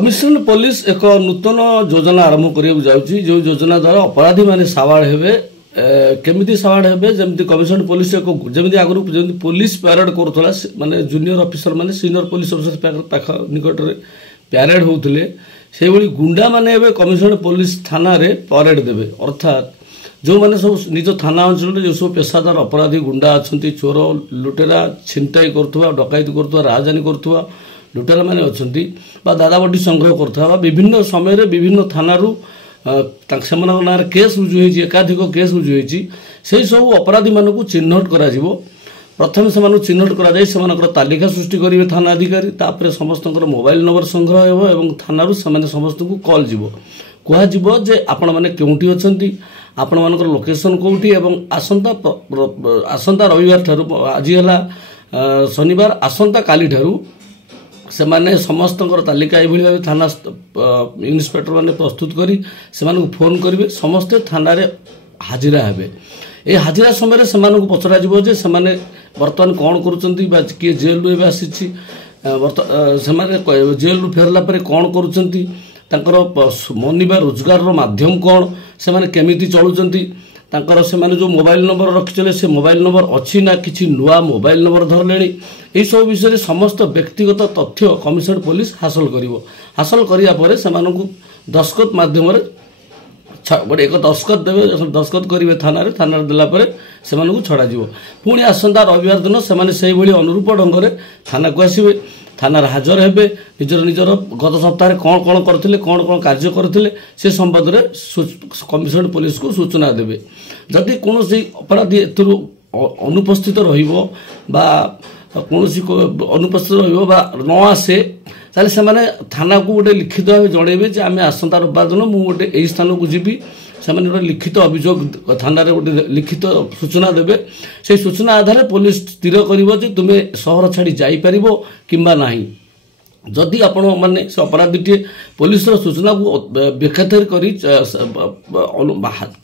Commission police एक नूतन योजना आरंभ करने जाऊँगी जो योजना द्वारा अपराधी माने सावाड़ हेबे केमिति सावाड़ हेबे जमती कमिशन पुलिस एक जमी आगु पुलिस प्यारेड करूला माने जूनियर ऑफिसर माने सीनियर पुलिस ऑफिसर पाख निकट में प्यारेड होते से भाई गुंडा माने कमिशन पुलिस थाना रे परेड देवे अर्थात जो मैंने सब निज थाना अंचल जो सब पेशादार अपराधी गुंडा अच्छा चोर लुटेरा छिनताई करुवा डकैती करुवा राजधानी करुवा लुटेरा मैंने अच्छा दादाबटी संग्रह करुवा विभिन्न समय विभिन्न थानू से ना केस रुजु होती एकाधिक केस रुजु होती से सब अपराधी मानक चिन्हट कर प्रथम से चिन्हट कर तालिका सृष्टि करेंगे थाना अधिकारी तापर समस्त मोबाइल नंबर संग्रह हो थाना समस्त को कॉल जीव कह जे आपण मैंने क्योंटी अच्छा आपण मान लोकेशन कौटी आसंता रविवार ठारू आज है शनिवार आसंता काली ठारू से माने समस्त तालिका ये थाना इन्स्पेक्टर माने प्रस्तुत करी से फोन करेंगे समस्ते थाना रे हाजिरा हेबे ए हाजिरा समय से पचरा जे से बर्तमान कौन कर किए जेल रू आसी जेल रू फेरला कौन कर मनिबा रोजगार माध्यम कौन से माने केमिति चलुचंती से माने जो मोबाइल नंबर रखिले से मोबाइल नंबर अच्छी ना किसी नुआ मोबाइल नंबर धरले यही सब विषय समस्त व्यक्तिगत तथ्य कमिशन पुलिस हासिल हासिल करिया से दस्खत माध्यम गोटे एक दस्खत देवे दस्खत करेंगे थाना देलापर से छड़ा पुणी आसंता रविवार दिन से अनुरूप ढंग से थाना को आसवे थाना हाजर हेबे निजर निजर गत सप्ताह कौन कौन करथिले कौन कौन कार्य करथिले से संबंध में कमिशन पुलिस को सूचना देवे जदि कौन अपराधी एथुरु अनुपस्थित रहिबो बा कौन अनुपस्थित रहिबो बा न आसे ताले से माने थाना को गोटे लिखित भाव जणेबे जे आमे आसंता रविवार दिन मु गोटे एही स्थान को जीवी से गोटे लिखित अभियोग थाना रे गोटे लिखित सूचना देवे से सूचना आधार पुलिस स्थिर कर तुम्हें सहर छाड़ी जापर किंबा नहीं जदि आपण माने से अपराधी पुलिस सूचना को बेखातिर करी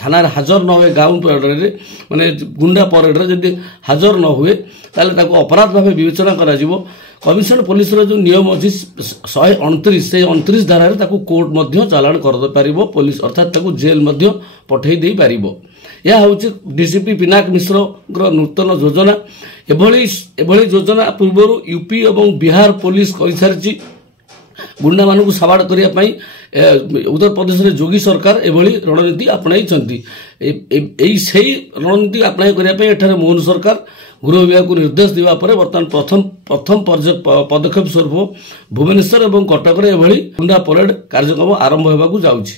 थाना हाजर न हुए गाँव परेड माने गुंडा परेड जदि हाजर न हुए ताले अपराध भाव विवेचना करा कमिशन पुलिस जो नियम अच्छी 129 से 29 धारा कोर्ट मध्य चालाण कर पारिबो पुलिस अर्थात जेल मध्य पठै दे पारिबो यह हूँ डीसीपी पिनाक मिश्र नूतन योजना एभली योजना पूर्व यूपी और बिहार पुलिस कर सारी गुंडा मानू साबाड़ करने उत्तर प्रदेश में योगी सरकार एभली रणनीति आपणाई रणनीति आपणाई करने मोहन सरकार गृह विभाग को निर्देश देवा बर्तमान प्रथम पदक्षेप स्वरूप भुवनेश्वर और कटक में एभली गुंडा परेड कार्यक्रम आरंभ होगा जाऊँगी।